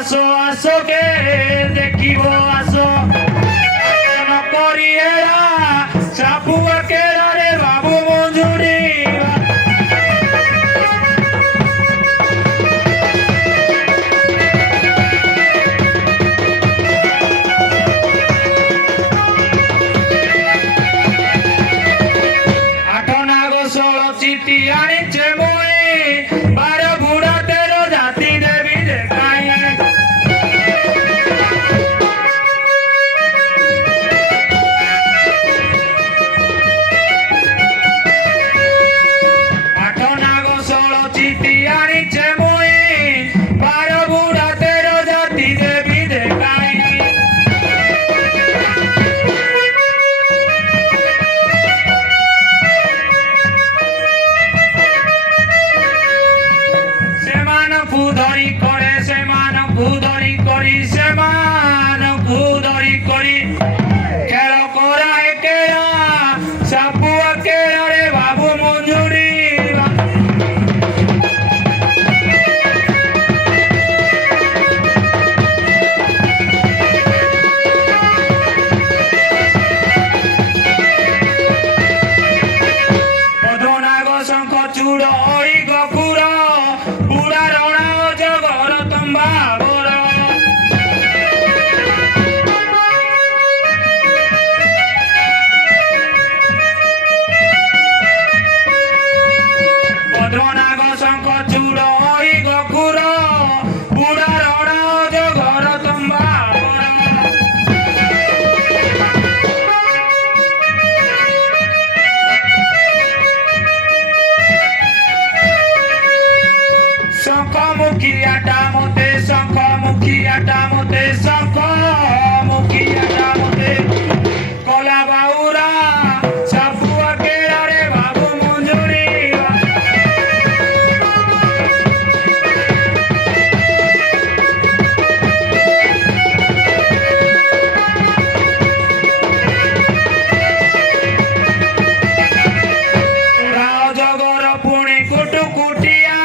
আসো আসো কে দেখিব আসো নকরি এরা সাপুয়া কেরা রে বাবু মঞ্জুরি চিঠি আনিছে মই বার বুড়া তেরো জাতি দেবী দেখাই আঠনা গোসল চিঠি আনিছে মই বার বুড়া তেরো জাতি দেবী দেখাই ধরি করি খেল করায় কেরা সাপুয়া কেরা রে বাবু মঞ্জুরি পদনাগ শঙ্খ চূড় ওই গপুর বুড়া রণা জগর তম্বা পদ্মনাগ শঙ্খ চূড় ওই গকুর বুড়া রণা জগর তম্বা শঙ্খ মুখিয়াটা মতে শঙ্খ মুখিয়াটা মতে শঙ্খ মুখিয়াটা মতে কলা বাউরা সাপুয়া কেরা রে বাবু মঞ্জুরি জগর পুଣି কুটু কুটিয়া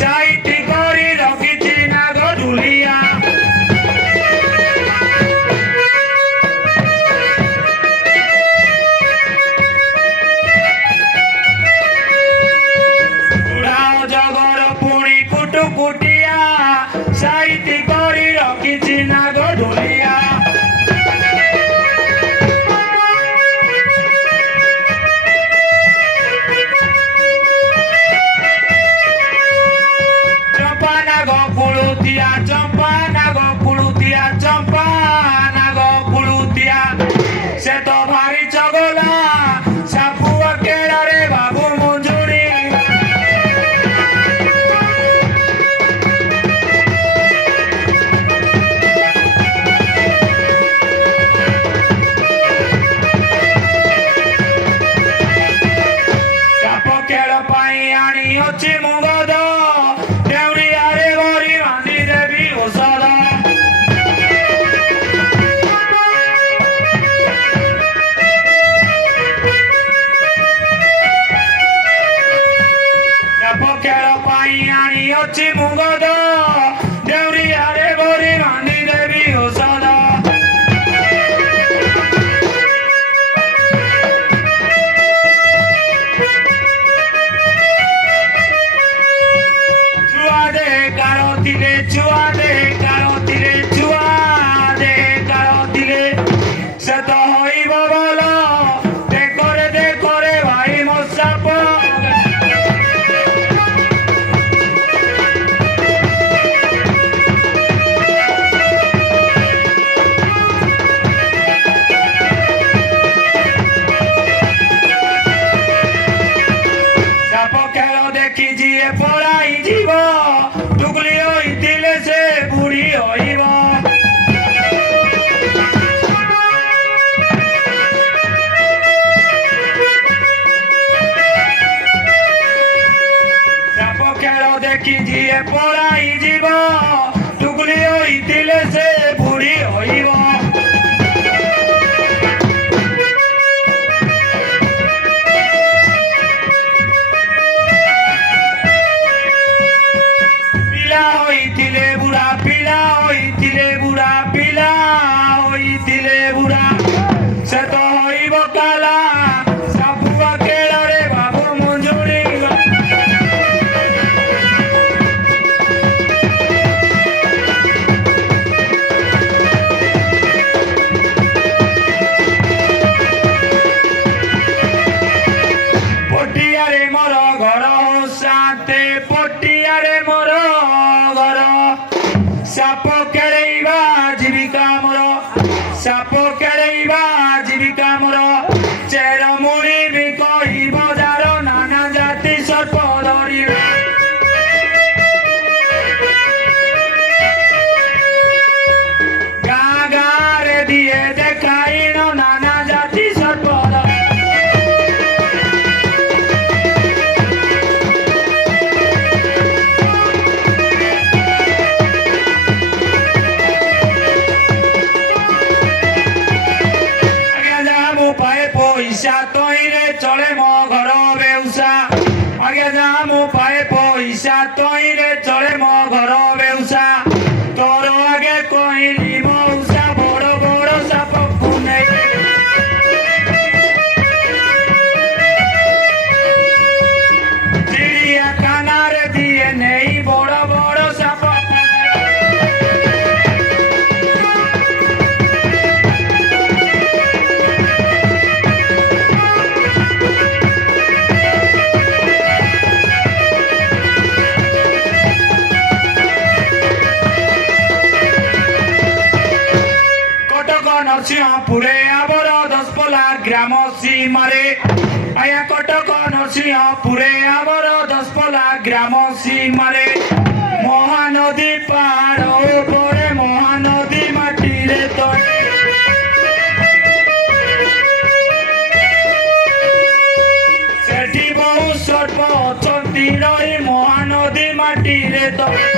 সাইটি করি রখিছি না গধুলিয়া জগর পুଣି কুটু কুটিয়া সাইটি করি রখিছি না গধুলিয়া চম্পা নাগ পুলুতিয়া সে তো ভারী চগলা সাপুয়া কেরা রে বাবু মঞ্জুরি সাপ খেল পাই আনি অছি মুগদ দেউরিয়ারে গরি বাঁধি দেবী ওষধ সাপ খেল পাই আনি অছি মুগদ দেউরিয়ারে গরি বাঁধি দেবী ওষধ চুয়া দে কারো দিলে সে তো হইব বল দেখরে ভাই মোসাপ সাপ খেল দেখি যিয়ে পড়াই জীব টুকলি হইতিলে সে বুড়ি হইব সাপ খেল দেখি যিয়ে পড়াই জীব টুকলি হইতিলে সে বুড়ি হইব পিলা হইতিলে বুড়া পিলা बुढ़ा से तो होइब काला सापुआ केड़े बाबू मुंजुड़ी पटियारे मोर घर साते पटियारे मोर घर साप केड़ेबा जीविका मोर साप केड़ेबा जीविका मोर चेरमुड़ी भी कही बजार नाना जाति सर्प धरिबा गाँ गाँ रे दिए देखाइन नाना जाति सर्प पैसा तईरे चले मो घर बेउसा आगे जा मु पाए पैसा तईरे चले मो घर बेउसा तोर आगे कहली मौसा बड़ बड़ साप पुने चिड़िया कानारे दिए नहीं बड़ बड़ साप नरसिंहपुरे आबर दसपला ग्राम सीमारे आया कटक नरसिंहपुरे आबर दसपला ग्राम सीमारे महानदी पहाड़ उपरे महानदी माटी रे तले सेठी बहु सर्प अछंती रही महानदी माटी रे तले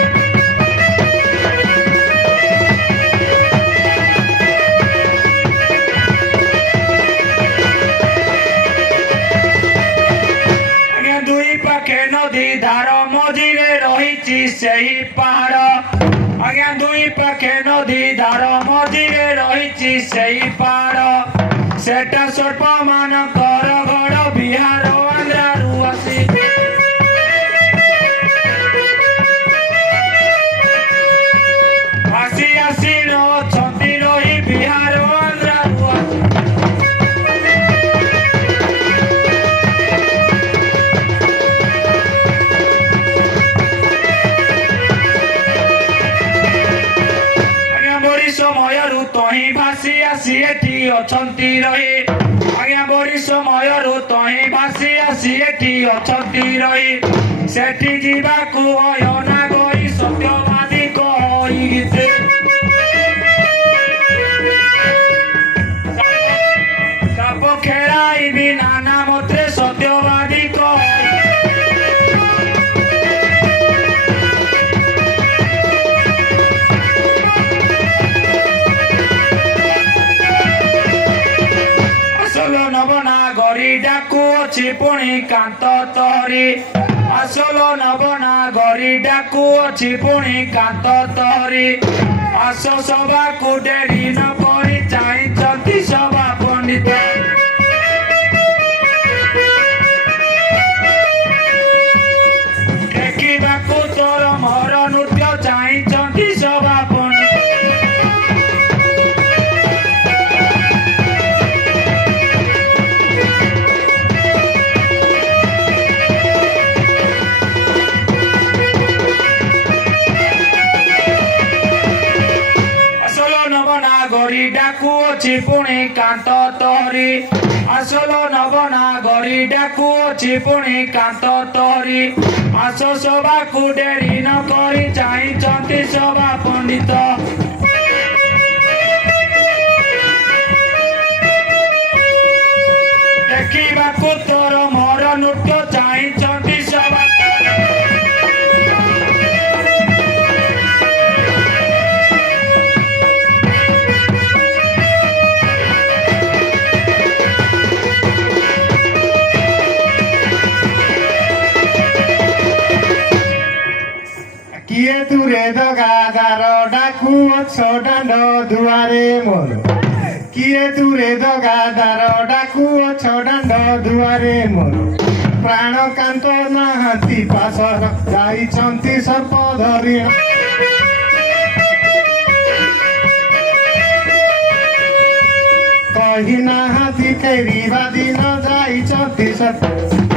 नदी धार मझिरे रही सही पहाड़ आज्ञा दुई पाखे नदी धार मझिरे रही सही पहाड़ सेटा सर्प मानकर गड़ बिहार आंध्रारू आसी आसी आसी अछंती रही बिहार आंध्रारू आसी समयरू तही भासी आसी एठी अछंती रही आज्ञा बड़ी समयरू तही भासी आसी एठी अछंती रही सेठी जीवाकू भय ना गई सत्यवादी कही गीते साप खेलाइबी नाना मते सत्यवादी कही नवनागरी डाकू अच्छी पुणी कांत तहरी आसल नवनागरी डाकू अच्छी पुणी कांत तहरी आस सभा को डेरी न करी चाहती सभा पंडित देखा तोर मोर नृत्य चाहती सभा पंडित नवनागरी डाकू अच्छी पुणी कांत तहरी आसल नवनागरी डाकू अच्छी पुणी कांत तहरी आस सभा को डेरी न करी चाहती सभा पंडित देखा तोर मोर नृत्य चाहती सभा किए तुरे दगादार डाकू अछ डांड दुआरे मोर କିଏ ଦୂରେ ଦଗାଦାର ଡାକୁ ଅଛ ଦାଣ୍ଡ ଦୁଆରେ ମୋର ପ୍ରାଣ କାନ୍ତ ନାହାନ୍ତି ପାଶର ଯାଇଛନ୍ତି ସର୍ପ ଧରି କହି ନାହାନ୍ତି ଫେରିବା ଦିନ ଯାଇଛନ୍ତି ସର୍ପ